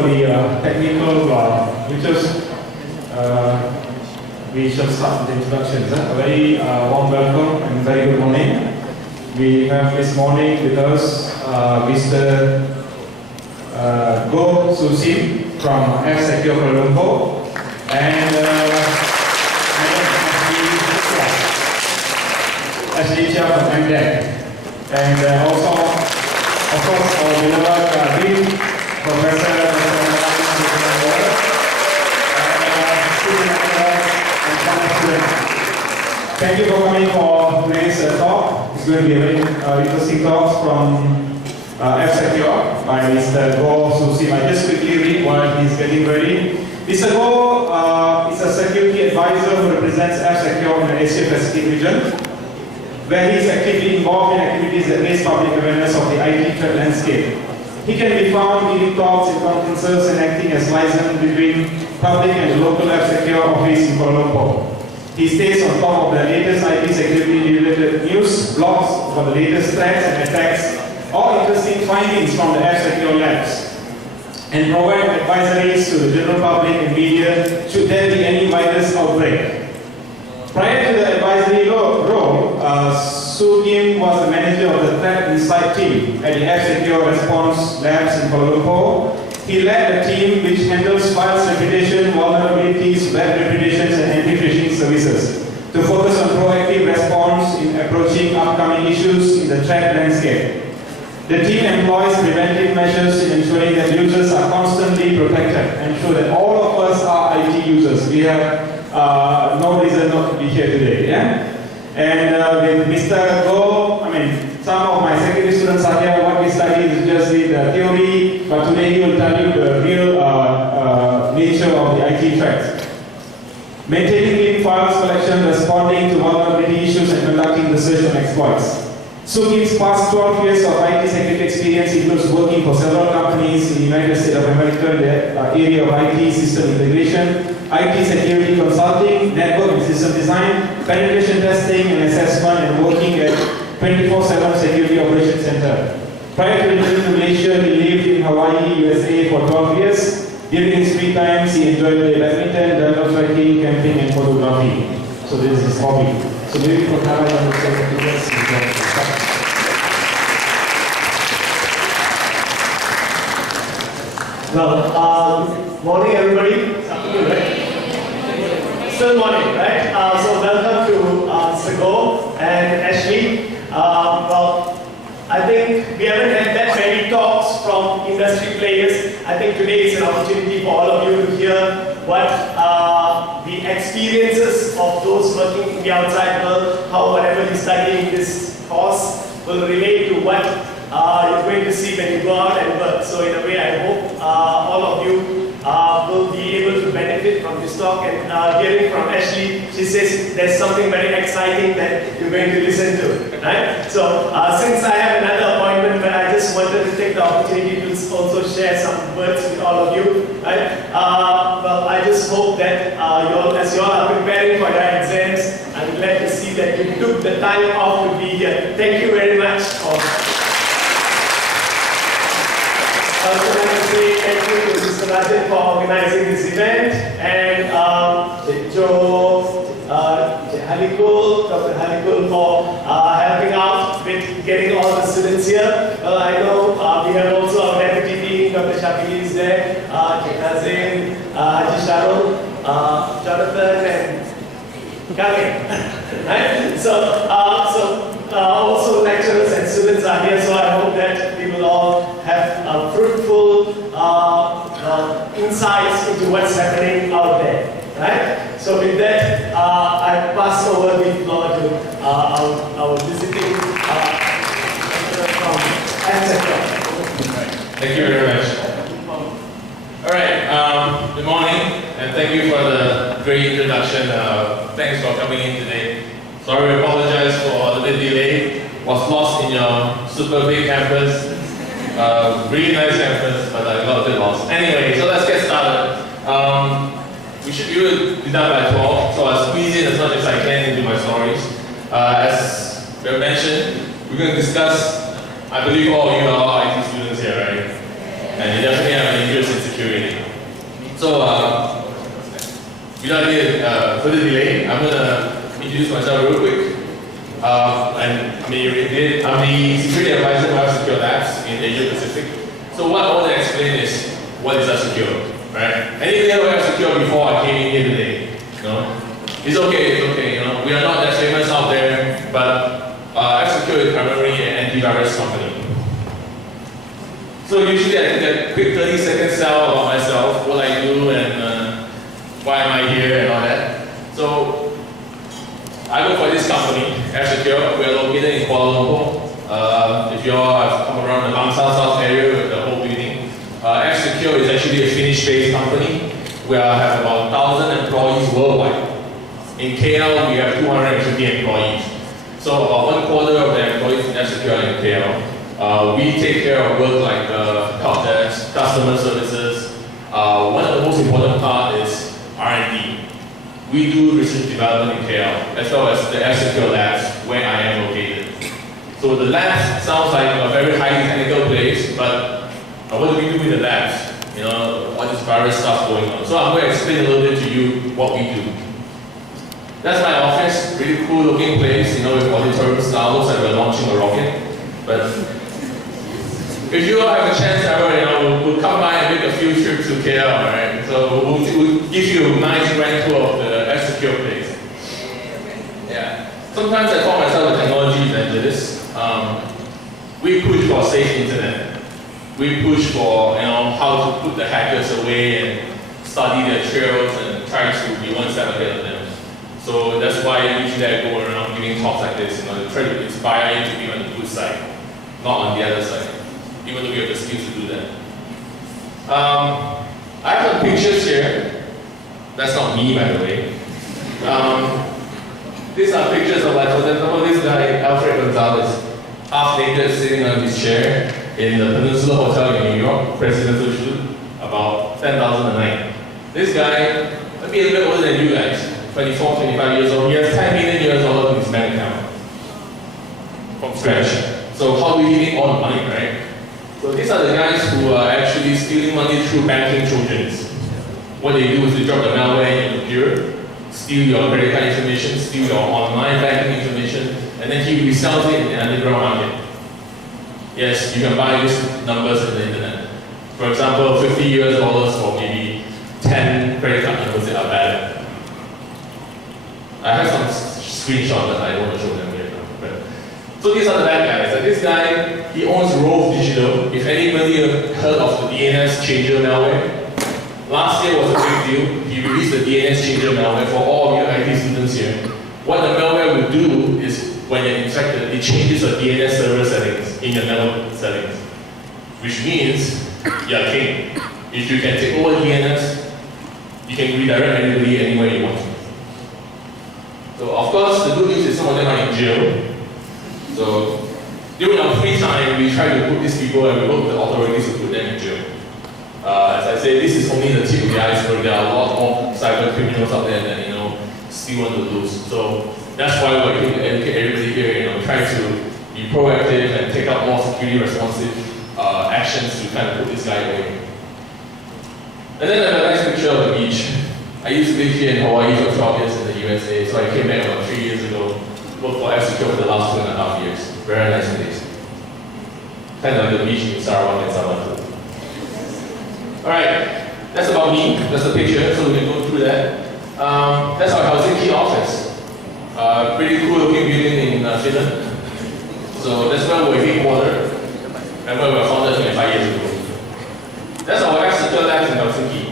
The technical features, we shall start with the introductions. A very warm welcome and very good morning. We have this morning with us Mr. Go Susim from FCSIT Kuala Lumpur and Ashley Chia from MDEC, and also, of course, our beloved Dean, Professor. Thank you for coming for today's talk. It's going to be a very interesting talk from FCSIT by Mr. Go Susim. I just quickly read while he's getting ready. Mr. Go is a security advisor who represents FCSIT in the Asia Pacific region, where he is actively involved in activities that raise public awareness of the IT threat landscape. He can be found giving talks in conferences and acting as liaison between public and local FCSIT office in Kuala Lumpur. He stays on top of the latest IT security related news, blogs for the latest threats and attacks, or interesting findings from the FCSIT labs, and provide advisories to the general public and media should there be any virus outbreak. Prior to the advisory role, Sukim was the manager of the Threat Insight team at the FCSIT Response Labs in Kuala Lumpur. He led a team which handles files reputation, vulnerabilities, web reputations, and anti-phishing services to focus on proactive response in approaching upcoming issues in the threat landscape. The team employs preventive measures in ensuring that users are constantly protected and ensure that all of us are IT users. We have no reason not to be here today. Yeah? And with Mr. Go, some of my secondary students are here. What we study is just the theory, but today he will tell you the real nature of the IT threats. Maintaining clean files collection, responding to vulnerability issues, and conducting research on exploits. Sukim's past 12 years of IT security experience includes working for several companies in the United States of America in the area of IT system integration, IT security consulting, network and system design, penetration testing and assessment, and working at 24/7 Security Operations Center. Prior to returning to Malaysia, he lived in Hawaii, USA for 12 years. During his free times, he enjoyed the badminton, jungle trekking, camping, and photography. So this is his hobby. So maybe for Tara, you want to say a few words? Well, morning everybody. Right? Still morning, right? So welcome to Mr. Go and Ashley. Well, I think we haven't had that many talks from industry players. I think today is an opportunity for all of you to hear what the experiences of those working in the outside world, how whatever you study in this course will relate to what you're going to see when you go out and work. So in a way, I hope all of you will be able to benefit from this talk. And hearing from Ashley, she says there's something very exciting that you're going to listen to, right? So since I have another appointment, but I just wanted to take the opportunity to also share some words with all of you, right? Well, I just hope that as you all are preparing for your exams, I'm glad to see that you took the time off to be here. Thank you very much. I also want to say thank you to Mr. Rajan for organizing this event, and Joe Halikul, Dr. Halikul for helping out with getting all the students here. Well, I know we have also our deputy dean, Dr. Shafili is there, Nazim, Haji Sharul, Jonathan, and Kami. Right? So also lecturers and students are here, so I hope that we will all have fruitful insights into what's happening out there. Right? So with that, I pass over the floor to our visiting from FCSIT. Thank you very much. All right, good morning, and thank you for the great introduction. Thanks for coming in today. Sorry, I apologize for the bit delay. Was lost in your super big campus. Really nice campus, but I got a bit lost. Anyway, so let's get started. We should be done by 12, so I'll squeeze in as much as I can into my stories. As we have mentioned, we're going to discuss, I believe all of you are IT students here, right? And you definitely have an interest in security. So, without any further delay, I'm going to introduce myself real quick. I'm the security advisor for F-Secure Labs in Asia Pacific. So what I want to explain is what is F-Secure, right? Anything about F-Secure before I came in here today? No? It's okay, you know. We are not that famous out there, but F-Secure is primarily an antivirus company. So usually I take a quick 30-second sell about myself, what I do, and why am I here, and all that. So I work for this company, F-Secure. We are located in Kuala Lumpur. If you all have come around the Bangsa South area with the whole building, F-Secure is actually a Finnish-based company. We have about 1,000 employees worldwide. In KL, we have 250 employees. So about 1/4 of the employees in F-Secure are in KL. We take care of work like help desk, customer services. One of the most important part is R&D. We do research development in KL, as well as the F-Secure Labs, where I am located. So the labs sounds like a very highly technical place, but what do we do in the labs? You know, all this virus stuff going on. So I'm going to explain a little bit to you what we do. That's my office, really cool looking place, you know, with auditorium style, looks like we're launching a rocket. But if you all have a chance ever, you know, we'll come by and make a few trips to KL, right? So we'll give you a nice grand tour of the F-Secure place. Yeah. Sometimes I call myself a technology evangelist. We push for safe internet. We push for, you know, how to put the hackers away and study their trails and try to be one step ahead of them. So that's why usually I go around giving talks like this, you know, to try to inspire you to be on the good side, not on the other side, even though we have the skills to do that. I have some pictures here. That's not me, by the way. These are pictures of, like, for example, this guy, Alfred Gonzalez, half naked, sitting on his chair in the Peninsula Hotel in New York, presidential shoot, about 10,000 a night. This guy, maybe a little bit older than you guys, 24, 25 years old. He has $10 million in his bank account from scratch. So how do we make all the money, right? So these are the guys who are actually stealing money through banking trojans. What they do is they drop the malware in your computer, steal your credit card information, steal your online banking information, and then he resells it in the underground market. Yes, you can buy these numbers on the internet. For example, $50 for maybe 10 credit card numbers that are valid. I have some screenshots that I don't want to show them here now. But, so these are the bad guys. Like this guy, he owns Rove Digital. If anybody heard of the DNS changer malware, last year was a big deal. He released the DNS changer malware for all of your IT students here. What the malware will do is, when you're infected, it changes your DNS server settings in your network settings. Which means, you're king. If you can take over DNS, you can redirect anybody anywhere you want to. So of course, the good news is some of them are in jail. So during our free time, we try to put these people and we work with the authorities to put them in jail. As I say, this is only the tip of the iceberg. There are a lot more cyber criminals out there that, you know, still want to lose. So that's why we're here to educate everybody here, you know, try to be proactive and take out more security responsive actions to kind of put this guy away. And then I have a nice picture of the beach. I used to live here in Hawaii for 12 years in the USA, so I came back about 3 years ago, worked for F-Secure for the last 2.5 years. Very nice place. Kind of like the beach in Sarawak and Sabah. Alright, that's about me. That's the picture, so we can go through that. That's our Helsinki office. Pretty cool looking building in Finland. So that's where we're headquartered and where we were founded 25 years ago. That's our F-Secure Labs in Helsinki.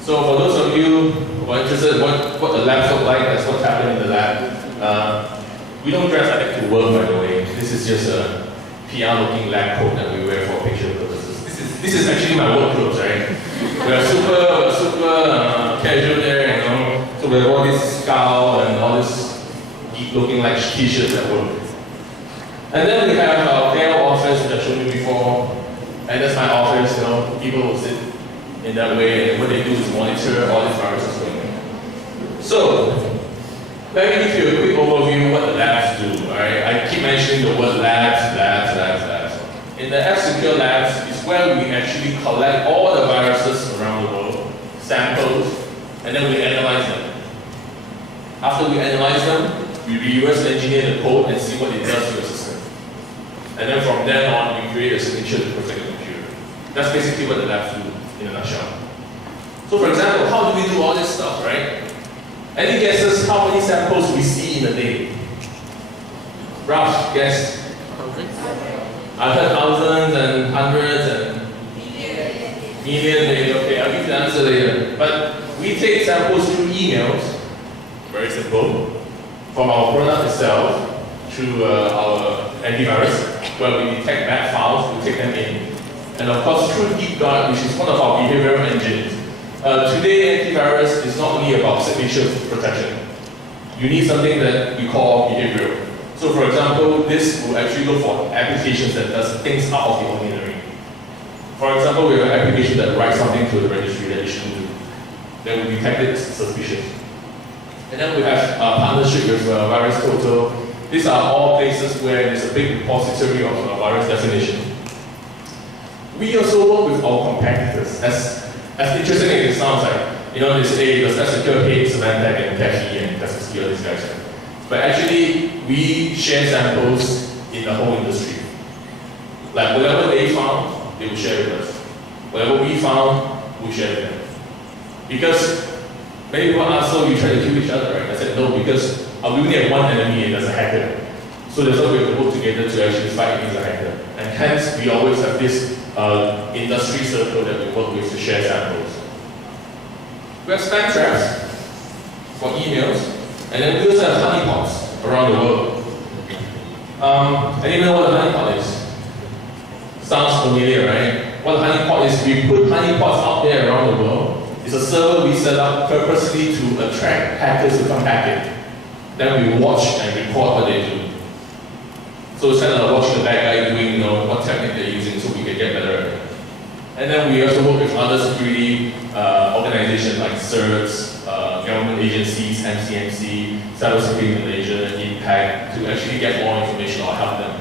So for those of you who are interested in what the labs look like, that's what's happening in the lab. We don't dress like that to work, by the way. This is just a PR looking lab coat that we wear for picture purposes. This is actually my work clothes, right? We are super casual there, you know. So we have all this scowl and all this geek looking like t-shirts at work. And then we have our KL office that I showed you before. And that's my office, you know. People will sit in that way, and what they do is monitor all these viruses going on. So, let me give you a quick overview of what the labs do, alright? I keep mentioning the word labs. In the F-Secure Labs is where we actually collect all the viruses around the world, samples, and then we analyze them. After we analyze them, we reverse engineer the code and see what it does to your system. And then from then on, we create a signature to protect the computer. That's basically what the labs do in a nutshell. So for example, how do we do all this stuff, right? Any guesses how many samples we see in a day? Rough guess. I've heard thousands and hundreds and millions maybe. Okay, I'll give you the answer later. But we take samples through emails, very simple, from our product itself, through our antivirus, where we detect bad files, we take them in. And of course through DeepGuard, which is one of our behavioral engines. Today, antivirus is not only about signature protection. You need something that we call behavioral. So for example, this will actually look for applications that does things out of the ordinary. For example, we have an application that writes something to the registry that it shouldn't do. Then we detect it suspicious. And then we have a partnership with Virus Total. These are all places where there's a big repository of virus definition. We also work with our competitors. As interesting as it sounds like, you know, they say, does F-Secure hate Symantec and Cache and Kaspersky, all these guys, right? But actually, we share samples in the whole industry. Like whatever they found, they will share with us. Whatever we found, we share with them. Because many people ask, so you try to kill each other, right? I said, no, because we only have one enemy and that's a hacker. So that's why we have to work together to actually fight against a hacker. And hence, we always have this industry circle that we work with to share samples. We have spam traps for emails, and then we also have honeypots around the world. Anyone know what a honeypot is? Sounds familiar, right? What a honeypot is, we put honeypots out there around the world. It's a server we set up purposely to attract hackers to come hack it. Then we watch and report what they do. So it's kind of like watching the bad guy doing, you know, what technique they're using so we can get better at it. And then we also work with other security organizations like CERTs, government agencies, MCMC, Cybersecurity Malaysia, Impact, to actually get more information or help them.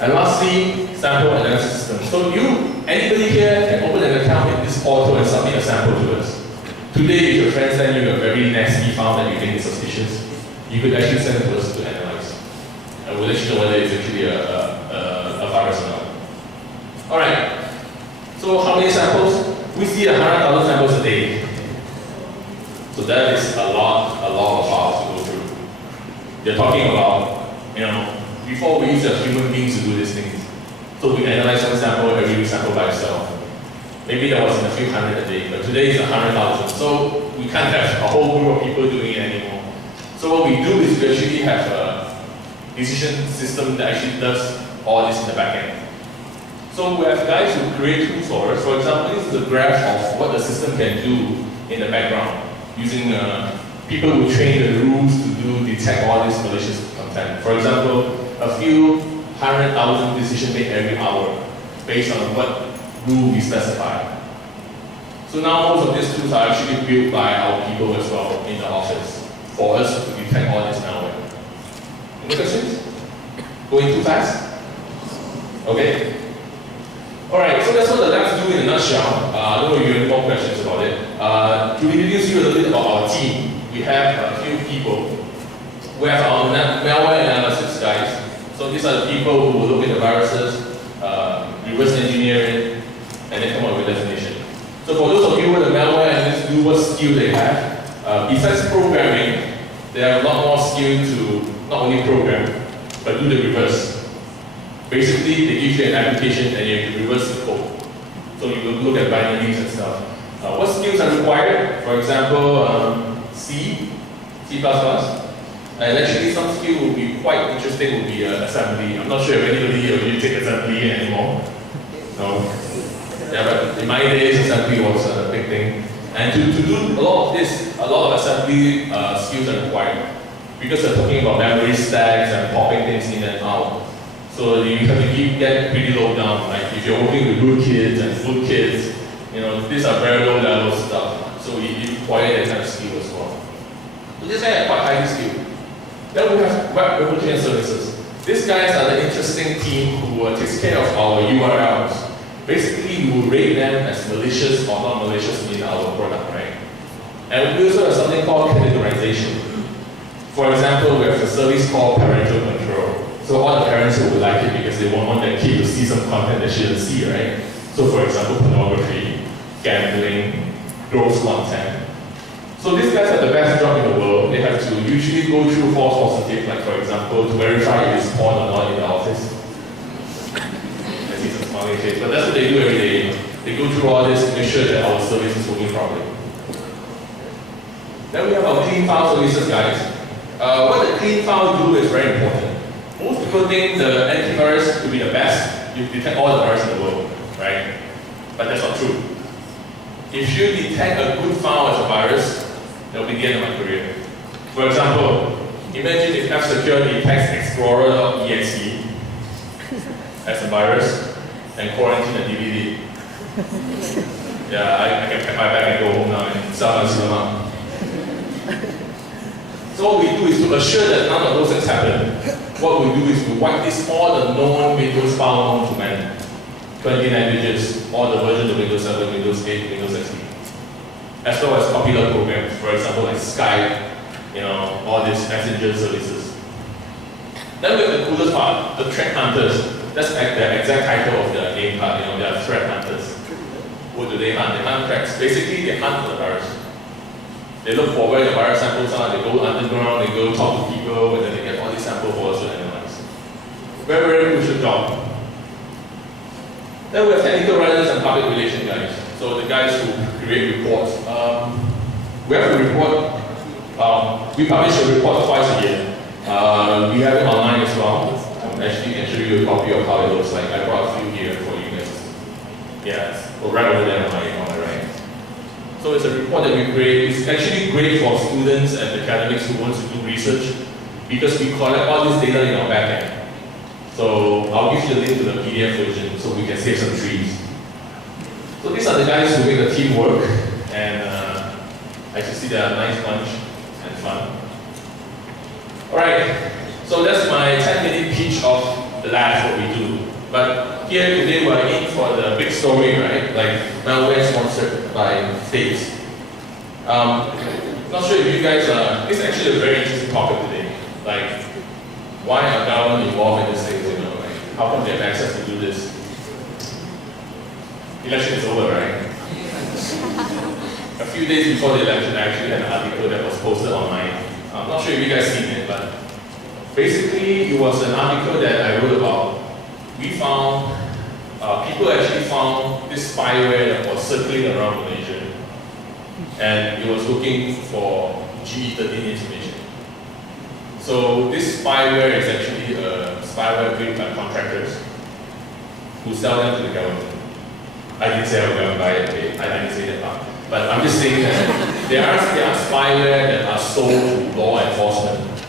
And lastly, sample analysis system. So anybody here can open an account in this portal and submit a sample to us. Today, if your friend send you a very nasty file that you think is suspicious, you could actually send it to us to analyze. And we'll let you know whether it's actually a virus or not. Alright, so how many samples? We see 100,000 samples a day. So that is a lot of files to go through. They're talking about, you know, before we used to have human beings to do these things. So we analyze one sample, every sample by itself. Maybe that was in a few hundred a day, but today it's 100,000. So we can't have a whole group of people doing it anymore. So what we do is we actually have a decision system that actually does all this in the back end. So we have guys who create tools for us. For example, this is a graph of what the system can do in the background, using people who train the rules to detect all this malicious content. For example, a few 100,000 decisions made every hour based on what rule we specify. So now most of these tools are actually built by our people as well in the office for us to detect all this malware. Any questions? Going too fast? Okay. Alright, so that's what the labs do in a nutshell. I don't know if you have any more questions about it. To introduce you a little bit about our team, we have a few people. We have our malware analysis guys. So these are the people who will look at the viruses, reverse engineer it, and then come up with a definition. So for those of you who are the malware analysts, do what skill they have. Besides programming, they have a lot more skill to not only program, but do the reverse. Basically, they give you an application and you have to reverse the code. So you will look at binaries and stuff. What skills are required? For example, C, C++. And actually some skill will be quite interesting will be assembly. I'm not sure if anybody of you take assembly anymore. No. Yeah, but in my days, assembly was a big thing. And to do a lot of this, a lot of assembly skills are required. Because they're talking about memory stacks and popping things in and out. So you have to get pretty low down. Like if you're working with root kids and food kids, you know, these are very low level stuff. So you require that kind of skill as well. So these guys are quite highly skilled. Then we have web application services. These guys are the interesting team who takes care of our URLs. basically we will rate them as malicious or non-malicious in our product, right? And we also have something called categorization. For example, we have a service called parental control. So all the parents will like it because they won't want their kid to see some content they shouldn't see, right? So for example, pornography, gambling, gross content. So these guys have the best job in the world. They have to usually go through false positives, like for example, to verify if it's porn or not in the office. I see some smiling face, but that's what they do every day. They go through all this to make sure that our service is working properly. Then we have our clean file services, guys. What the clean file do is very important. Most people think the antivirus will be the best. You detect all the viruses in the world, right? But that's not true. If you detect a good file as a virus, that will be the end of my career. For example, imagine if F-Secure detects Explorer.exe as a virus and quarantine a DVD. Yeah, I can pack my bag and go home now and sell my cinema. So what we do is to assure that none of those things happen. What we do is to wipe this all the known Windows file known to man. 20 languages, all the versions of Windows 7, Windows 8, Windows XP. As well as popular programs, for example like Skype, all these messenger services. Then we have the coolest part, the threat hunters. That's like the exact title of the game card, they are threat hunters. What do they hunt? They hunt threats. Basically, they hunt for the virus. They look for where the virus samples are, they go underground, they go talk to people, and then they get all these sample for us to analyze. Very, very crucial job. Then we have technical writers and public relations guys. So the guys who create reports. We have a report, we publish a report twice a year. We have it online as well. Actually, I can show you a copy of how it looks like. I brought a few here for you guys. Yeah, well, right over there on my right. So it's a report that we create. It's actually great for students and academics who want to do research because we collect all this data in our backend. So I'll give you the link to the PDF version so we can save some trees. So these are the guys who make the team work, and I can see they're a nice bunch and fun. Alright, so that's my 10-minute pitch of the lab, what we do. But here today we're in for the big story, right? Like malware sponsored by states. Not sure if you guys are, it's actually a very interesting topic today. Like, why are government involved in this thing, like, how come they have access to do this? Election is over, right? A few days before the election, I actually had an article that was posted online. I'm not sure if you guys seen it, but basically it was an article that I wrote about. We found, people actually found this spyware that was circling around Malaysia, and it was looking for GE13 information. So this spyware is actually a spyware built by contractors who sell them to the government. I didn't say I was going to buy it, okay? I didn't say that part. But I'm just saying that there are spyware that are sold to law enforcement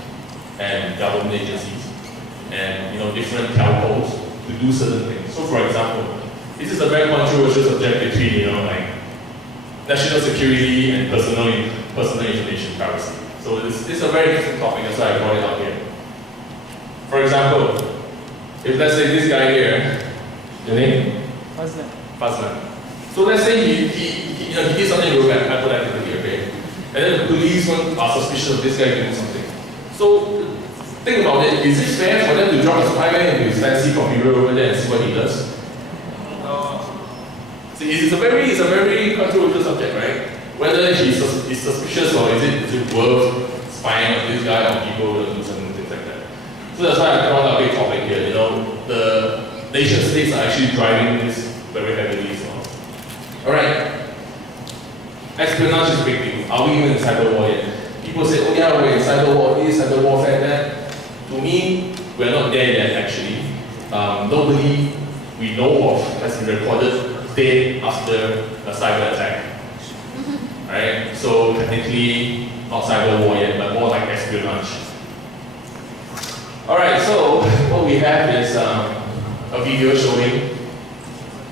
and government agencies and different telcos to do certain things. So for example, this is a very controversial subject between like national security and personal information privacy. So this is a very interesting topic, that's why I brought it out here. For example, if let's say this guy here, your name? Fazlan. So let's say he did something real bad, hypothetically, okay? And then the police are suspicious of this guy doing something. So think about it, is it fair for them to drop a spyware into his fancy computer over there and see what he does? See, it's a very controversial subject, right? Whether he's suspicious or is it worth spying on this guy or people to do something things like that. So that's why I brought up a big topic here. The nation states are actually driving this very heavily as well. Alright. Espionage is a big deal. Are we even in cyber war yet? People say, oh yeah, we're in cyber war this, cyber warfare that. To me, we're not there yet actually. Nobody we know of has been recorded dead after a cyber attack. Right? So technically not cyber war yet, but more like espionage. Alright, so what we have is a video showing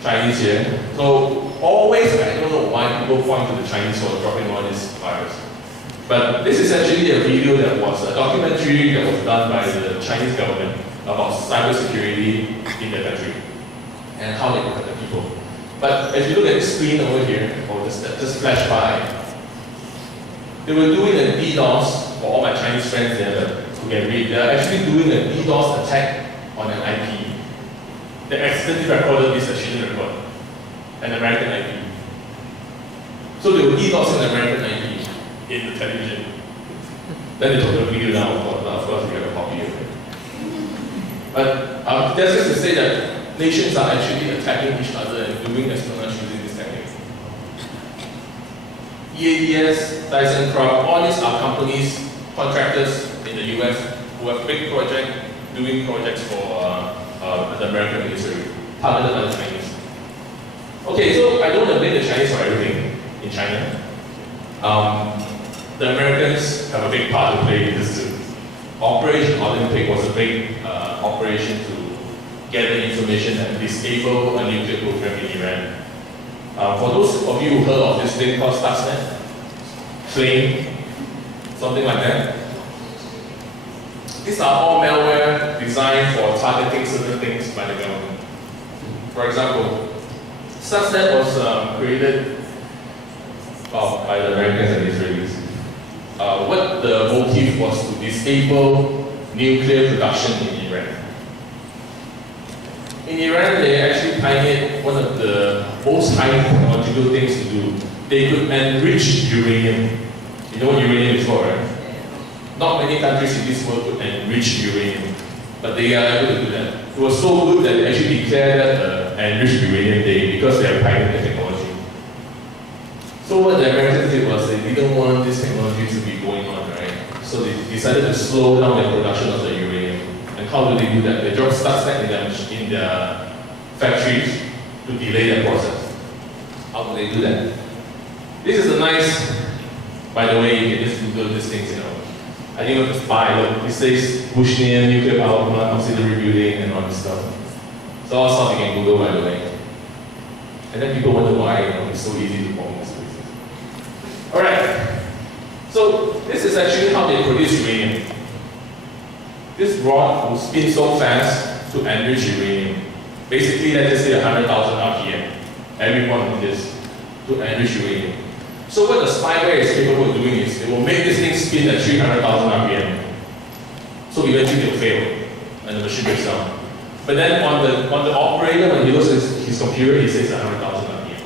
Chinese here. So always, I don't know why people point to the Chinese for dropping all this virus. But this is actually a video that was a documentary that was done by the Chinese government about cybersecurity in the country and how they protect the people. But if you look at the screen over here, or just flash by, they were doing a DDoS, for all my Chinese friends there who can read, they're actually doing a DDoS attack on an IP. They accidentally recorded this that shouldn't record, an American IP. So they were DDoSing an American IP in the television. Then they took the video down, of course we have a copy of it. But that's just to say that nations are actually attacking each other and doing espionage using this technique. EADS, Dyson Crop, all these are companies, contractors in the US who have big projects, doing projects for the American military, targeted by the Chinese. Okay, so I don't want to blame the Chinese for everything in China. The Americans have a big part to play in this too. Operation Olympic was a big operation to gather information and disable a nuclear program in Iran. For those of you who heard of this thing called Stuxnet, Flame, something like that, these are all malware designed for targeting certain things by the government. For example, Stuxnet was created by the Americans and Israelis. What the motive was to disable nuclear production in Iran. In Iran, they actually pioneered one of the most high technological things to do. They could enrich uranium. You know what uranium is for, right? Not many countries in this world could enrich uranium, but they are able to do that. It was so good that they actually declared that enriched uranium day because they have pioneered the technology. So what the Americans did was they didn't want this technology to be going on, right? So they decided to slow down the production of the uranium. And how do they do that? They drop Stuxnet in their factories to delay the process. How do they do that? This is a nice, by the way, you can just Google these things, you know. I think it was spy, look, it says Bushnell nuclear power plant, auxiliary building, and all this stuff. So all stuff you can Google, by the way. And then people wonder why, you know, it's so easy to form this places. Alright, so this is actually how they produce uranium. This rod will spin so fast to enrich uranium. Basically, let's just say 100,000 RPM. Every one of this to enrich uranium. So what the spyware is capable of doing is it will make this thing spin at 300,000 RPM. So eventually it will fail and the machine breaks down. But then on the operator, when he looks at his computer, he says 100,000 RPM.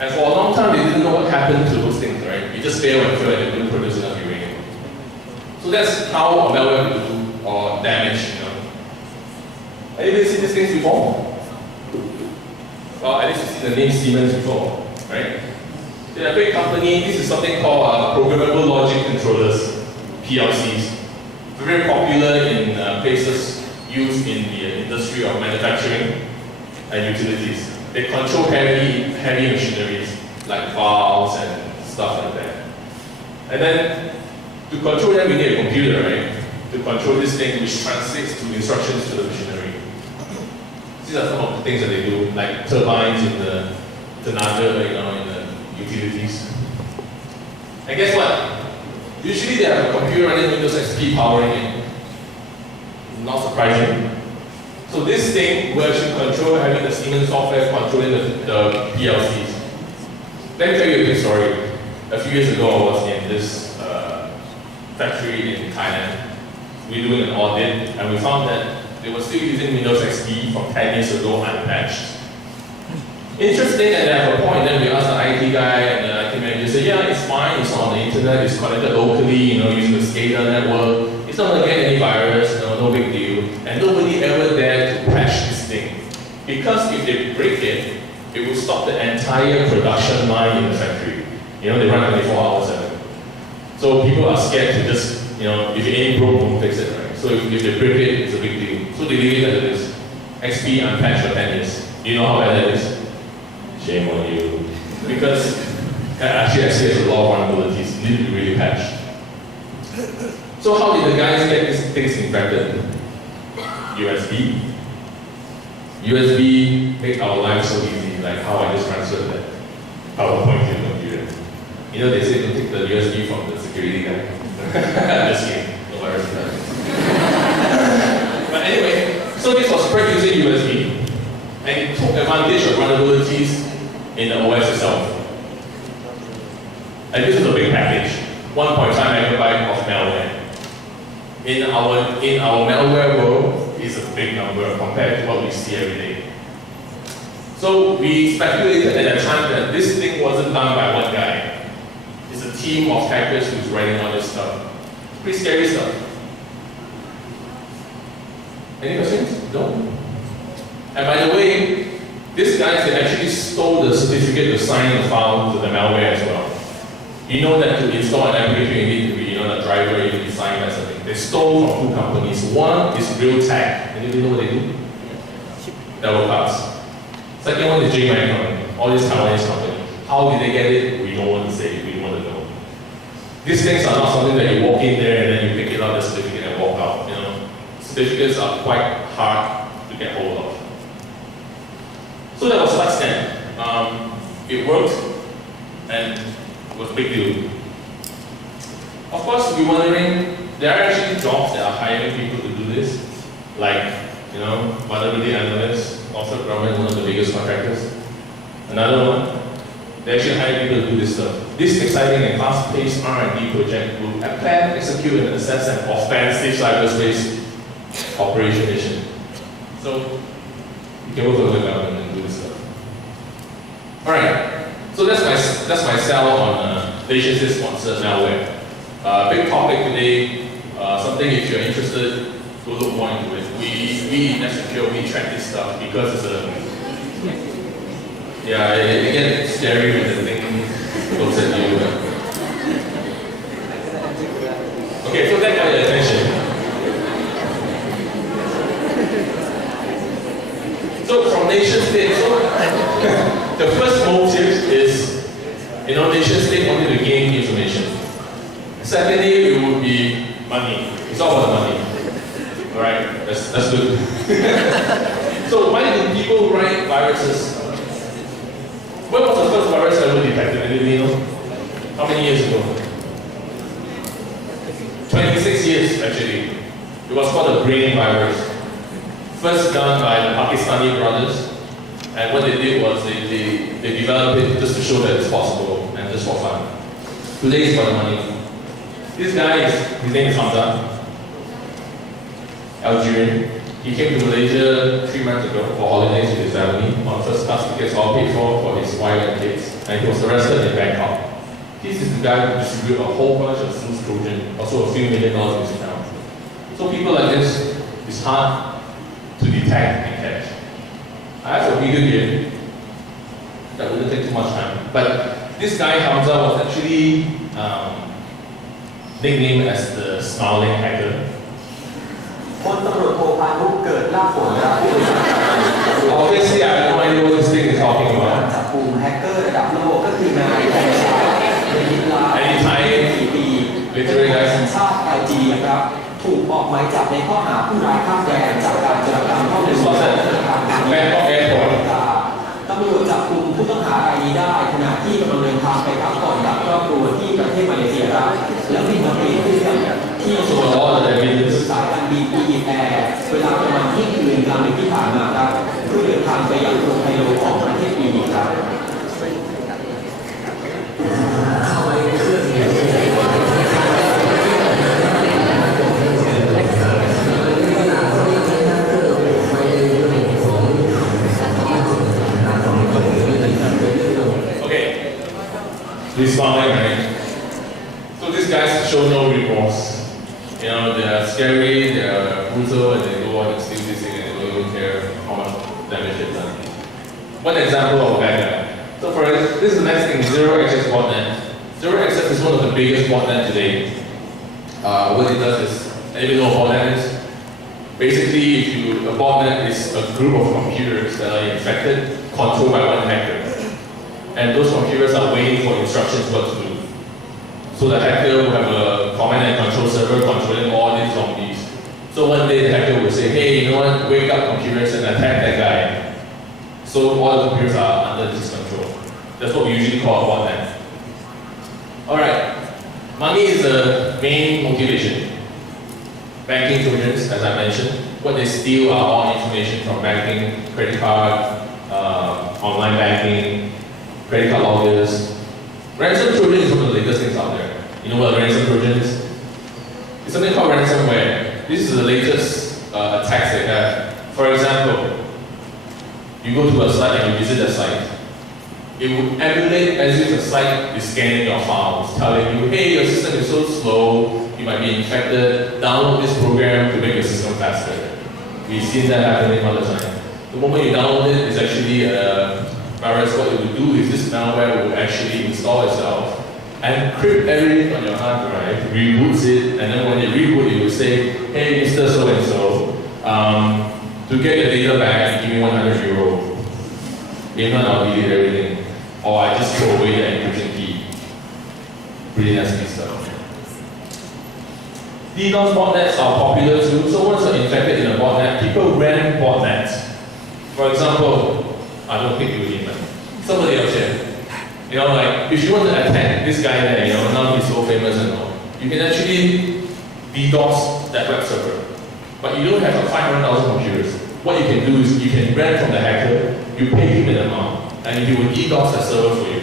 And for a long time, they didn't know what happened to those things, right? It just failed and they couldn't produce enough uranium. So that's how a malware could do or damage, you know. Have you seen these things before? Well, at least you've seen the name Siemens before, right? They're a big company. This is something called programmable logic controllers, PLCs. Very popular in places used in the industry of manufacturing and utilities. They control heavy machineries like valves and stuff like that. And then to control them, we need a computer, right? To control this thing which translates to instructions to the machinery. These are some of the things that they do, like turbines in the Tenaga, you know, in the utilities. And guess what? Usually they have a computer running Windows XP powering it. Not surprising. So this thing will actually control having the Siemens software controlling the PLCs. Let me tell you a big story. A few years ago, I was in this factory in Thailand. We were doing an audit, and we found that they were still using Windows XP from 10 years ago unpatched. Interesting, and at a point, then we asked the IT guy and the IT manager, say, yeah, it's fine, it's not on the internet, it's connected locally, you know, using the SCADA network. It's not going to get any virus, no big deal. And nobody ever dared to patch this thing. Because if they break it, it will stop the entire production line in the factory. You know, they run 24 hours a day. So people are scared to just, you know, if any broke, won't fix it, right? So if they break it, it's a big deal. So they leave it as it is. XP unpatched for 10 years. You know how bad that is? Shame on you. Because actually XP has a lot of vulnerabilities. It need to be really patched. So how did the guys get these things infected? USB. USB make our lives so easy, like how I just transferred that PowerPoint to the computer. You know, they say don't take the USB from the security guy. Just kidding. No virus. But anyway, so this was spread using USB. And took advantage of vulnerabilities in the OS itself. And this is a big package, 1.5 megabyte of malware. In our malware world, it's a big number compared to what we see every day. So we speculated at that time that this thing wasn't done by one guy. It's a team of hackers who's writing all this stuff. Pretty scary stuff. Any questions? No? And by the way, these guys, they actually stole the certificate to sign the file to the malware as well. You know that to install an application, you need to be, the driver, you need to sign that something. They stole from two companies. One is Realtek. And you know what they do? Double pass. Second one is JMac, all these Taiwanese companies. How did they get it? We don't want to say, we want to know. These things are not something that you walk in there and then you pick it up the certificate and walk out. Certificates are quite hard to get hold of. So that was FCSIT. It worked and it was a big deal. Of course, you're wondering, there are actually jobs that are hiring people to do this, like, vulnerability analysts, also government, one of the biggest contractors. Another one, they actually hire people to do this stuff. This exciting and fast-paced R&D project will plan, execute, and assess an offensive cyberspace operation mission. So you can work for the government and do this stuff. All right. So that's my sell on nation-state sponsored malware. Big topic today. Something if you're interested, go look more into it. We in FCSIT, we track this stuff because it's it gets scary when the thing looks at you. Okay, so that got your attention. So from nation state, the first motive is, nation state wanted to gain information. Secondly, it would be money. It's all about money. Alright, that's good. So why do people write viruses? When was the first virus ever detected? Anybody know? How many years ago? 26 years actually. It was called the brain virus. First done by the Pakistani brothers, and what they did was they developed it just to show that it's possible and just for fun. Today is for the money. This guy his name is Hamza, Algerian. He came to Malaysia 3 months ago for holidays with his family on first class tickets all paid for his wife and kids, and he was arrested in Bangkok. This is the guy who distributed a whole bunch of SUS Trojan, also a few $1 million in his account. So people like this, it's hard to detect and catch. I have a video here that wouldn't take too much time. But this guy, Hamza, was actually nicknamed as the smiling hacker. Obviously, I have no idea what this thing is talking about. Any time, literally guys. ถูกออกหมายจับในข้อหาผู้ร้ายข้ามแดนจากการโจรกรรมเข้าในสถานที่ทางการเมืองตำรวจจับกลุ่มผู้ต้องหารายนี้ได้ขณะที่กำลังเดินทางไปพักผ่อนกับครอบครัวที่ประเทศมาเลเซียครับแล้วบินมาเปลี่ยนเครื่องที่สวนสายการบินอีแอร์เวลาประมาณเที่ยงคืนกลางดึกที่ผ่านมาครับเพื่อเดินทางไปยังกรุงไคโรของประเทศอียิปต์ครับ This one, right? So these guys show no remorse. They are scary, they are brutal, and they go on and steal this thing, and they don't even care how much damage they've done. One example of a bad guy. So for this is the next thing, zero access botnet. Zero access is one of the biggest botnet today. What it does is, anybody know what botnet is? Basically, a botnet is a group of computers that are infected, controlled by one hacker. And those computers are waiting for instructions what to do. So the hacker will have a command and control server controlling all these zombies. So one day the hacker will say, hey, you know what, wake up computers and attack that guy. So all the computers are under this control. That's what we usually call a botnet. Alright, money is the main motivation. Banking trojans, as I mentioned, what they steal are all information from banking, credit card, online banking, credit card logins. Ransom Trojan is one of the latest things out there. You know what a ransom Trojan is? It's something called ransomware. This is the latest attacks they have. For example, you go to a site and you visit the site. It would emulate as if the site is scanning your files, telling you, hey, your system is so slow, you might be infected, download this program to make your system faster. We've seen that happening all the time. The moment you download it, it's actually a virus. What it will do is this malware will actually install itself and encrypt everything on your hard drive, reboots it, and then when it reboots, it will say, hey, Mr. So-and-so, to get your data back, give me €100. If not, I'll delete everything. Or I just throw away the encryption key. Pretty nasty stuff. DDoS botnets are popular too. So once you're infected in a botnet, people ran botnets. For example, I don't think you would somebody else here. You know, like if you want to attack this guy there, you know, now he's so famous and all, you can actually DDoS that web server. But you don't have 500,000 computers. What you can do is you can rent from the hacker, you pay him an amount, and he will DDoS the server for you.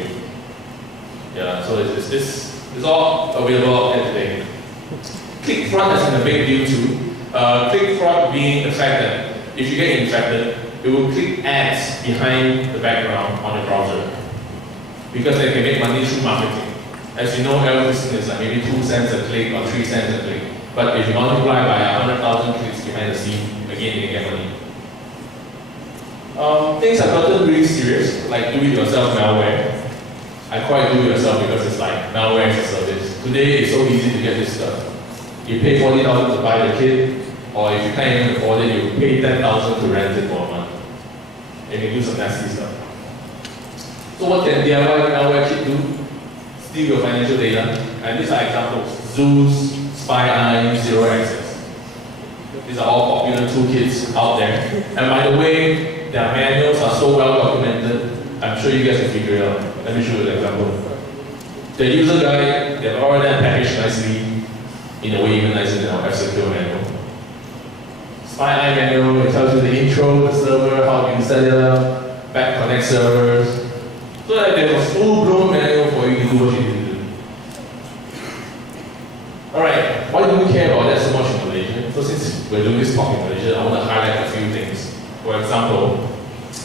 Yeah, so it's all available out there today. Click fraud has been a big deal too. Click fraud being the fact that if you get infected, it will click ads behind the background on the browser. Because they can make money through marketing. As you know, advertising is like maybe 2 cents a click or 3 cents a click. But if you multiply by 100,000 clicks behind the scene, again you can get money. Things have gotten really serious, like do-it-yourself malware. I call it do-it-yourself because it's like malware as a service. Today it's so easy to get this stuff. You pay $40,000 to buy the kit, or if you can't even afford it, you pay $10,000 to rent it for a month. And you do some nasty stuff. So what can DIY malware kit do? Steal your financial data. And these are examples. Zeus, SpyEye, Zero Access. These are all popular toolkits out there. And by the way, their manuals are so well documented, I'm sure you guys can figure it out. Let me show you an example. The user guide, they've already packaged nicely, in a way even nicer than our FCSIT manual. SpyEye manual, it tells you the intro, the server, how you set it up, back connect servers. So that there's a full-blown manual for you to do what you need to do. Alright, why do we care about that so much in Malaysia? So since we're doing this talk in Malaysia, I want to highlight a few things. For example,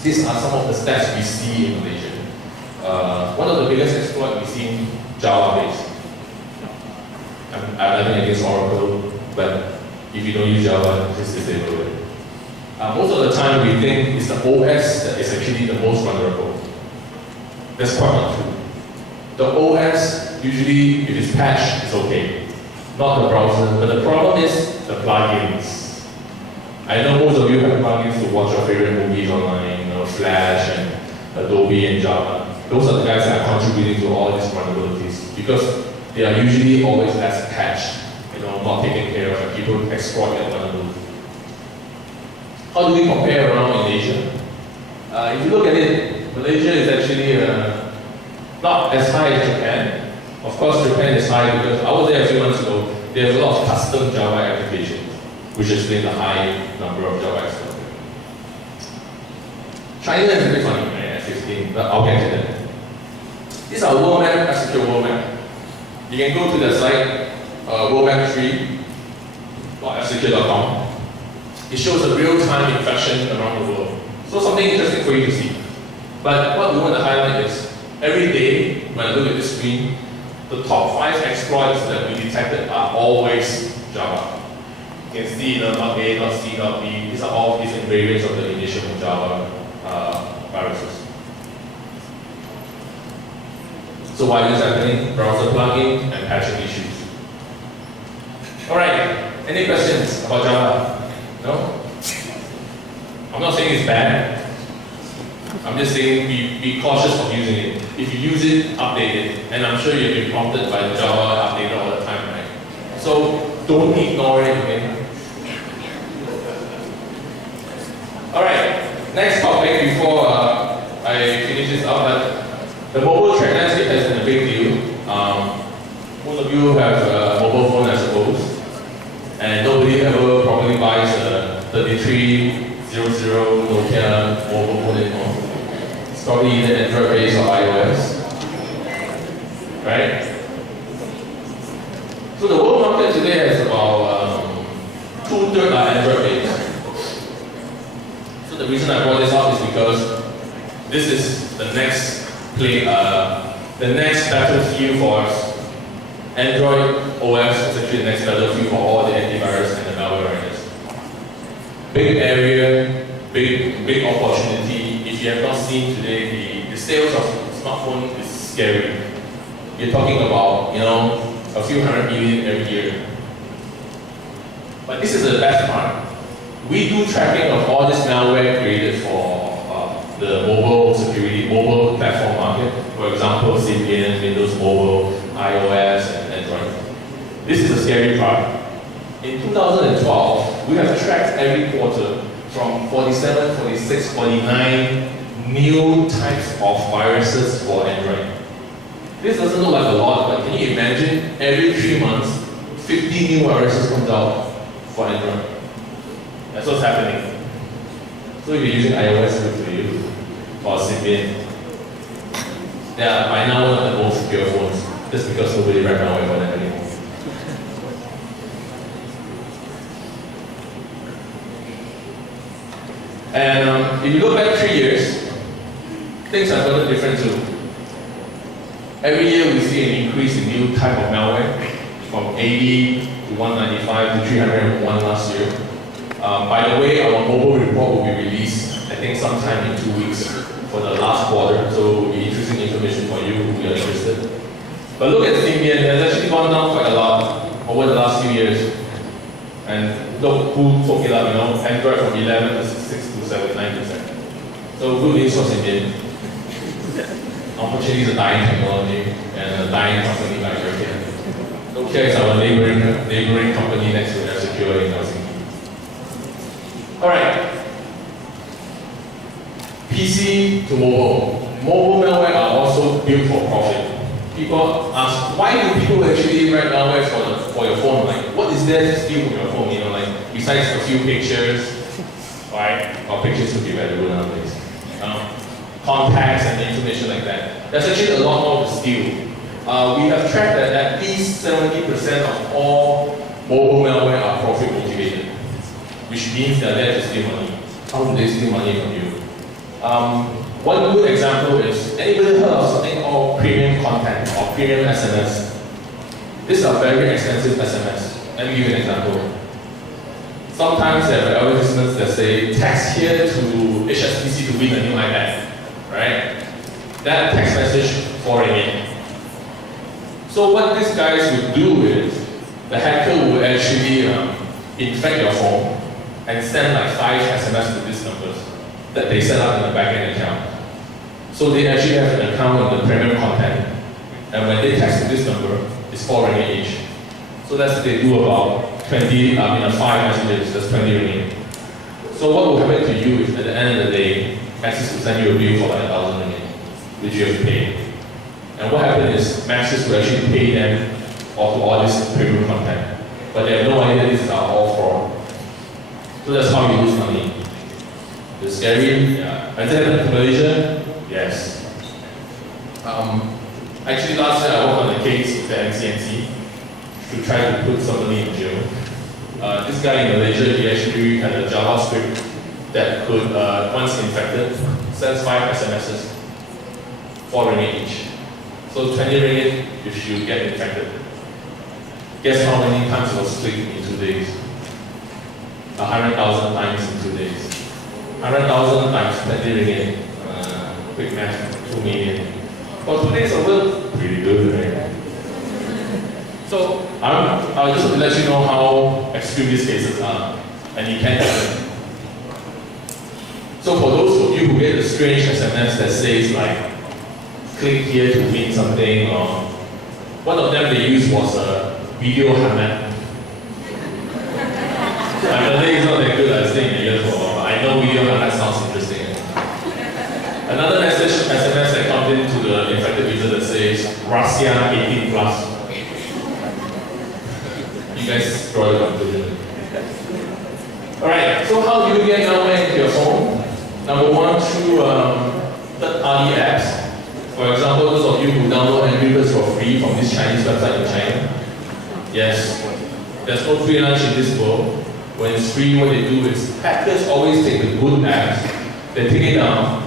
these are some of the stats we see in Malaysia. One of the biggest exploits we see in Java-based. I'm nothing against Oracle, but if you don't use Java, just disable it. Most of the time we think it's the OS that is actually the most vulnerable. That's quite not true. The OS, usually if it's patched, it's okay. Not the browser, but the problem is the plugins. I know most of you have plugins to watch your favorite movies online, you know, Flash and Adobe and Java. Those are the guys that are contributing to all these vulnerabilities because they are usually always less patched, you know, not taken care of, and people exploit that vulnerability. How do we compare around in Asia? If you look at it, Malaysia is actually not as high as Japan. Of course, Japan is high because I was there a few months ago. They have a lot of custom Java applications, which explains the high number of Java exports. China is a bit funny, right, at 16, but I'll get to that. These are world map, FCSIT world map. You can go to the site, worldmap3.fcsit.com. It shows a real-time infection around the world. So something interesting for you to see. But what we want to highlight is, every day when I look at this screen, the top 5 exploits that we detected are always Java. You can see the .A, .C, .B. These are all different variants of the initial Java viruses. So why is this happening? Browser plugging and patching issues. Alright, any questions about Java? No? I'm not saying it's bad. I'm just saying be cautious of using it. If you use it, update it. And I'm sure you've been prompted by the Java updater all the time, right? So don't ignore it, okay? Alright, next topic before I finish this up. The mobile threat landscape has been a big deal. Most of you have a mobile phone, I suppose. And nobody ever probably buys a 3300 Nokia mobile phone anymore. probably either Android based or iOS, right? So the world market today has about 2/3 are Android based. So the reason I brought this up is because this is the next the next battlefield for us. Android OS is actually the next battlefield for all the antivirus and the malware writers. Big area, big opportunity. If you have not seen today, the sales of smartphone is scary. You're talking about, a few hundred million every year. But this is the best part. We do tracking of all this malware created for the mobile security, mobile platform market. For example, Symbian, Windows Mobile, iOS, and Android. This is the scary part. In 2012, we have tracked every quarter from 47, 46, 49 new types of viruses for Android. This doesn't look like a lot, but can you imagine every 3 months, 50 new viruses comes out for Android? That's what's happening. So if you're using iOS, good for you, or Symbian. They are by now one of the most secure phones, just because nobody writes malware for them anymore. And if you look back 3 years, things have gotten different too. Every year we see an increase in new type of malware, from 80 to 195 to 301 last year. By the way, our mobile report will be released, I think sometime in 2 weeks for the last quarter, so it will be interesting information for you if you are interested. But look at Symbian, it has actually gone down quite a lot over the last few years. And look who took it up, Android from 11 to 6 to 7, 9%. So good news for Symbian. Unfortunately, it's a dying technology and a dying company like Nokia. Nokia is our neighboring company next to F-Secure in Helsinki. Alright. PC to mobile. Mobile malware are also built for profit. People ask, why do people actually write malware for your phone? Like, what is there to steal from your phone? Besides a few pictures, right? Our pictures could be valuable nowadays. Contacts and information like that. There's actually a lot more to steal. We have tracked that at least 70% of all mobile malware are profit motivated, which means they're there to steal money. How do they steal money from you? One good example is, anybody heard of something called premium content or premium SMS? These are very expensive SMS. Let me give you an example. Sometimes there are advertisements that say, text here to HSBC to win a new iPad, right? That text message pouring in. So what these guys would do is, the hacker will actually infect your phone and send like 5 SMS to these numbers that they set up in the backend account. So they actually have an account in the premium content, and when they text to this number, it's 4 ringgit each. So that's what they do about 20, 5 messages, that's 20 ringgit. So what will happen to you is at the end of the day, Maxis will send you a bill for like 1,000 ringgit, which you have to pay. And what happened is, Maxis will actually pay them for all this premium content. But they have no idea this is all fraud. So that's how you lose money. It's scary, yeah. Has it happened to Malaysia? Yes. Actually last year I worked on a case with the MCNC to try to put somebody in jail. This guy in Malaysia, he actually had a JavaScript that could, once infected, sends 5 SMSs, 4 ringgit each. So 20 ringgit if you get infected. Guess how many times it was clicked in 2 days? 100,000 times in 2 days. 100,000 times 20 ringgit. Quick math, 2 million. For 2 days of work, pretty good, right? So I'll just let you know how extreme these cases are, and you can happen. So for those of you who get a strange SMS that says like, click here to win something, or one of them they used was a video hammer. I think it's not that good at staying in here for a while, but I know video hammer sounds interesting. Another message, SMS that comes into the infected user that says, Russia 18 plus. You guys draw the conclusion. Alright, so how do you get malware into your phone? Number one, through third third-party apps. For example, those of you who download Angry Birds for free from this Chinese website in China. Yes, there's no free lunch in this world. When it's free, what they do is hackers always take the good apps, they take it down,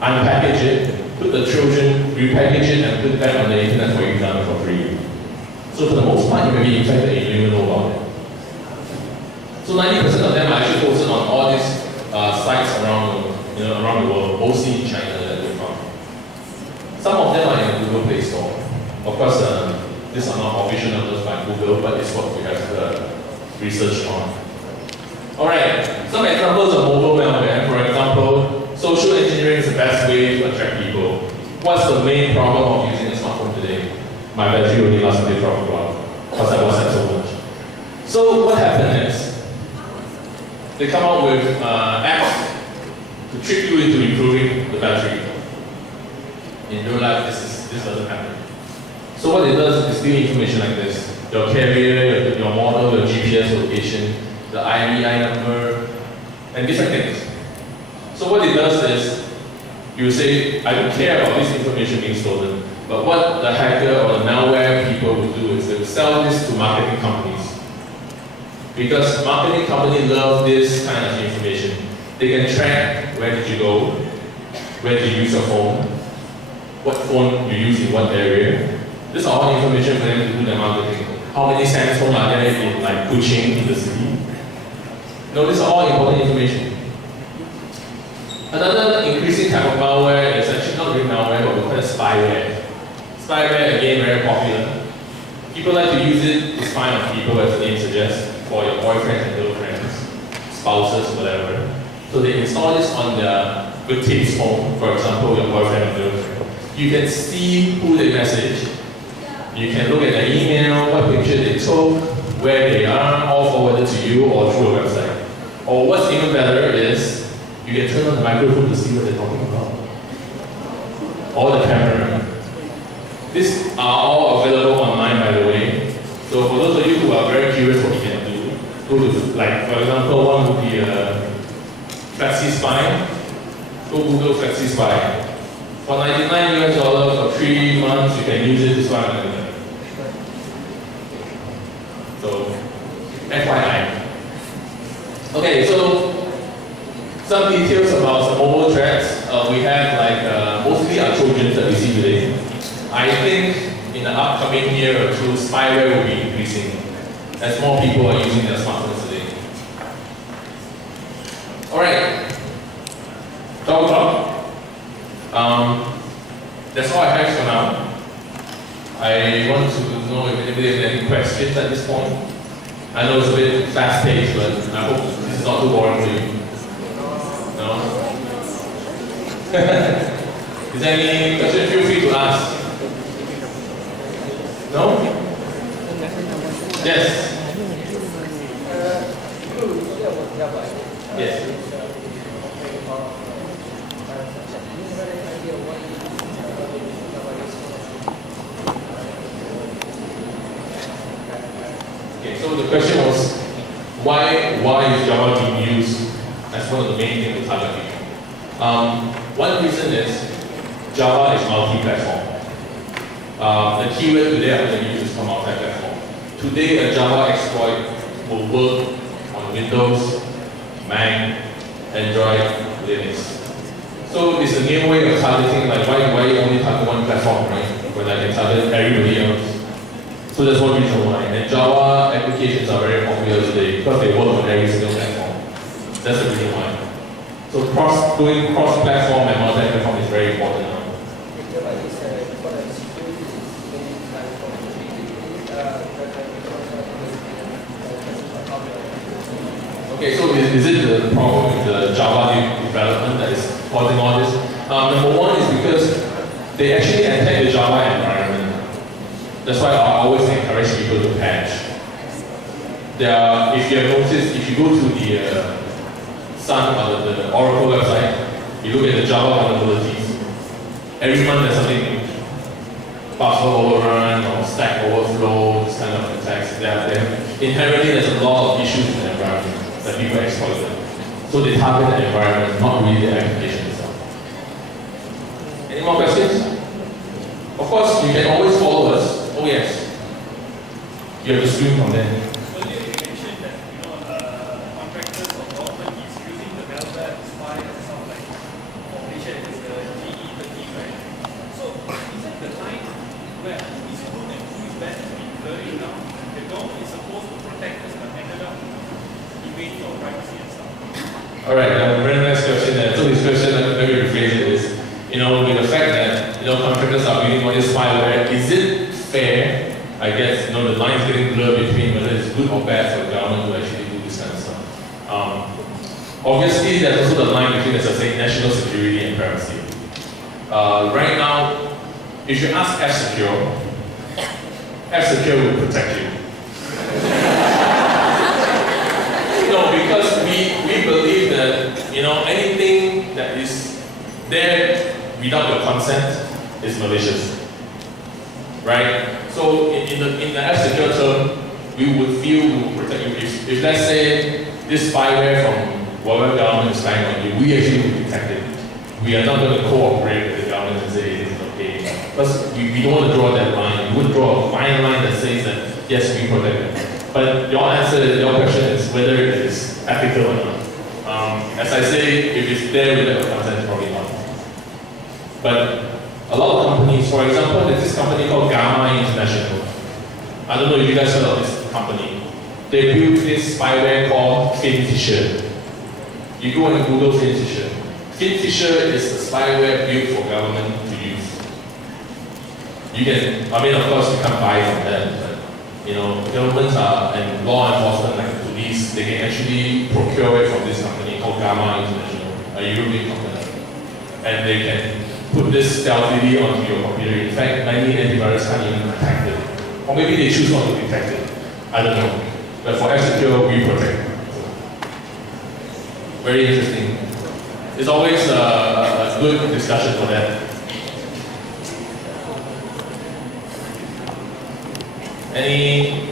unpackage it, put the Trojan, repackage it, and put it back on the internet for you to download for free. So for the most part, you may be infected and you don't even know about it. So 90% of them are actually posted on all these sites around the world, mostly in China that they found. Some of them are in the Google Play Store. Of course, these are not official numbers by Google, but it's what we have researched on. Alright, some examples of mobile malware. For example, social engineering is the best way to attract people. What's the main problem of using a smartphone today? My battery only lasts a bit for a while, because I WhatsApp so much. So what happened is, they come out with apps to trick you into improving the battery. In real life, this doesn't happen. So what it does is steal information like this: your carrier, your model, your GPS location, the IMEI number, and different things. So what it does is, you say, I don't care about this information being stolen, but what the hacker or the malware people will do is they will sell this to marketing companies. Because marketing companies love this kind of information. They can track where did you go, where did you use your phone, what phone you use in what area. This is all information for them to do their marketing. How many Samsung are there in like Kuching in the city? No, these are all important information. Another increasing type of malware is actually not really malware, but we call it spyware. Spyware, again, very popular. People like to use it to spy on people, as the name suggests, for your boyfriends and girlfriends, spouses, whatever. So they install this on their good taste phone, for example, your boyfriend and girlfriend. You can see who they message. You can look at their email, what picture they took, where they are, all forwarded to you or through a website. Or what's even better is, you can turn on the microphone to see what they're talking about. Or the camera. These are all available online, by the way. So for those of you who are very curious what you can do, go to, like, for example, one would be FCSIT. Go Google FCSIT. For $99 for 3 months, you can use it to spy on the internet. So, FYI. Okay, so some details about some mobile threats. We have like mostly our Trojans that we see today. I think in the upcoming year or two, spyware will be increasing as more people are using their smartphones today. Alright, talk. That's all I have for now. I want to know if anybody has any questions at this point. I know it's a bit fast-paced, but I hope this is not too boring for you. No? Is there any question? Feel free to ask. No? Yes. Yes. Okay, so the question was, why is Java being used as one of the main things to target people? One reason is Java is multi-platform. The keyword today I'm going to use is for multi-platform. Today, a Java exploit will work on Windows, Mac, Android, Linux. So it's a new way of targeting, like why you only target one platform, right? When I can target everybody else. So that's one reason why. And Java applications are very popular today because they work on every single platform. That's the reason why. So doing cross-platform and multi-platform is very important now. Okay, so is it the problem with the Java development that is causing all this? Number one is because they actually attack the Java environment. That's why I always encourage people to patch. If you have noticed, if you go to the Sun or the Oracle website, you look at the Java vulnerabilities. Every month there's something new. Buffer overrun or stack overflow, this kind of attacks. Inherently, there's a lot of issues in the environment that people exploit them. So they target the environment, not really the application itself. course, you can always follow us. Oh yes. You have to stream from there. Earlier you mentioned that contractors or government is using the malware to spy and stuff like Malaysia is the GE30, right? So is it the time where who is good and who is bad to be blurring now? The government is supposed to protect us but ended up invading our privacy and stuff. Alright, very nice question there. So this question, let me rephrase it, is, with the fact that, contractors are using all this spyware, is it fair? I guess, the line is getting blurred between whether it's good or bad for the government to actually do this kind of stuff. Obviously, there's also the line between, as I say, national security and privacy. Right now, if you ask F-Secure will protect you. Because we believe that, anything that is there without your consent is malicious. Right? So in the F-Secure term, we would feel we will protect you. If let's say this spyware from whatever government is spying on you, we actually will detect it. We are not going to cooperate with the government and say it is okay. Because we don't want to draw that line. We would draw a fine line that says that yes, we protect it. But your question is whether it is ethical or not. As I say, if it's there without your consent, probably not. But a lot of companies, for example, there's this company called Gamma International. I don't know if you guys heard of this company. They built this spyware called FinFisher. You go and Google FinFisher. FinFisher is the spyware built for government to use. You can, of course, you can't buy from them, but governments and law enforcement, like the police, they can actually procure it from this company called Gamma International, a European company, and they can put this stealthily onto your computer. In fact, many antivirus can't even detect it. Or maybe they choose not to detect it. I don't know. But for F-Secure, we protect it. Very interesting. It's always a good discussion for that. Any?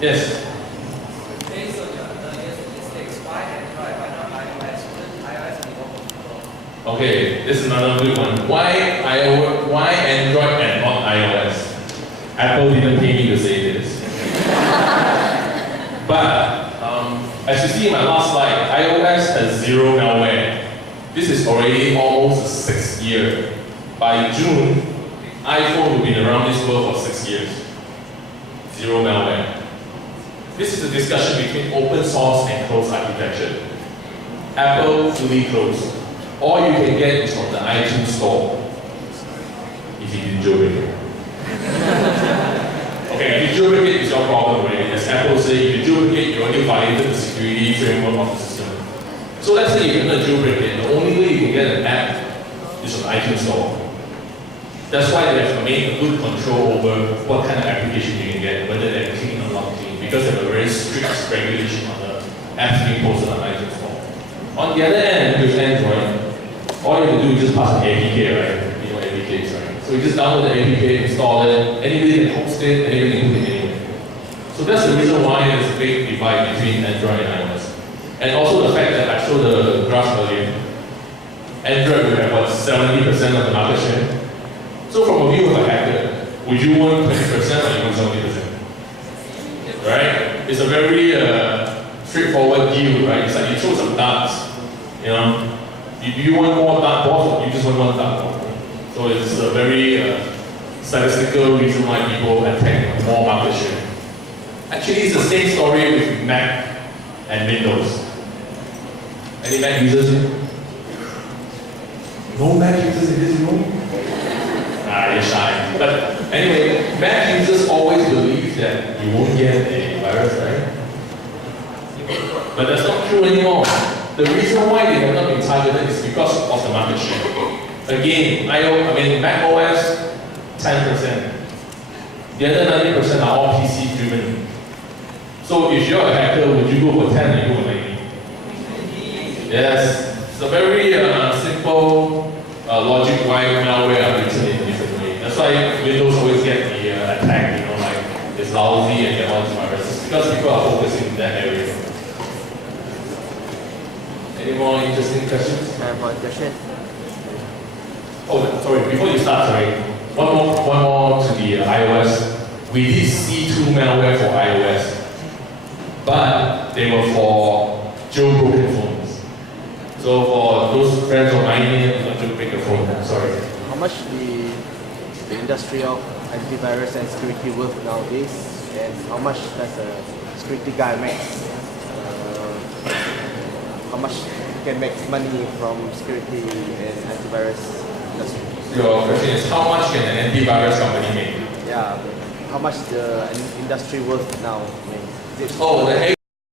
Yes? Based on your earlier statistics, why Android, why not iOS? Wouldn't iOS be more popular? Okay, this is another good one. Why Android and not iOS? Apple didn't pay me to say this. But as you see in my last slide, iOS has zero malware. This is already almost the 6th year. By June, iPhone will be around this world for 6 years. Zero malware. This is a discussion between open source and closed architecture. Apple fully closed. All you can get is from the iTunes store if you didn't jailbreak it. Okay, if you jailbreak it, it's your problem, right? As Apple say, if you jailbreak it, you only violated the security framework of the system. So let's say you're going to jailbreak it, the only way you can get an app is from the iTunes store. That's why they have made a good control over what kind of application you can get, whether they're clean or not clean, because they have a very strict regulation on the apps being posted on iTunes store. On the other end, with Android, all you have to do is just pass an APK, right? You know what APK is, right? So you just download the APK, install it, anybody can host it, anybody can put it anywhere. So that's the reason why there's a big divide between Android and iOS. And also the fact that I showed the graph earlier, Android will have what, 70% of the market share? So from a view of a hacker, would you want 20% or you want 70%? Right? It's a very straightforward deal, right? It's like you throw some darts, Do you want more dark balls or you just want one dark ball? So it's a very statistical reason why people attack more market share. Actually, it's the same story with Mac and Windows. Any Mac users here? No Mac users in this room? You're shy. But anyway, Mac users always believe that you won't get a virus, right? But that's not true anymore. The reason why they have not been targeted is because of the market share. Again, Mac OS, 10%. The other 90% are all PC driven. So if you're a hacker, would you go for 10 or you go for 90? Yes. It's a very simple logic why malware are written in a different way. That's why Windows always get the attack, like it's lousy and get all these viruses, because people are focusing in that area. Any more interesting questions? I have one question. Oh, sorry, before you start, one more to the iOS. We did see 2 malware for iOS, but they were for jailbroken phones. So for those friends of mine who want to jailbreak a phone, sorry. How much the industry of antivirus and security worth nowadays, and how much does a security guy make? How much can make money from security and antivirus industry? Your question is how much can an antivirus company make? Yeah, how much the industry worth now? I mean, is it Oh, the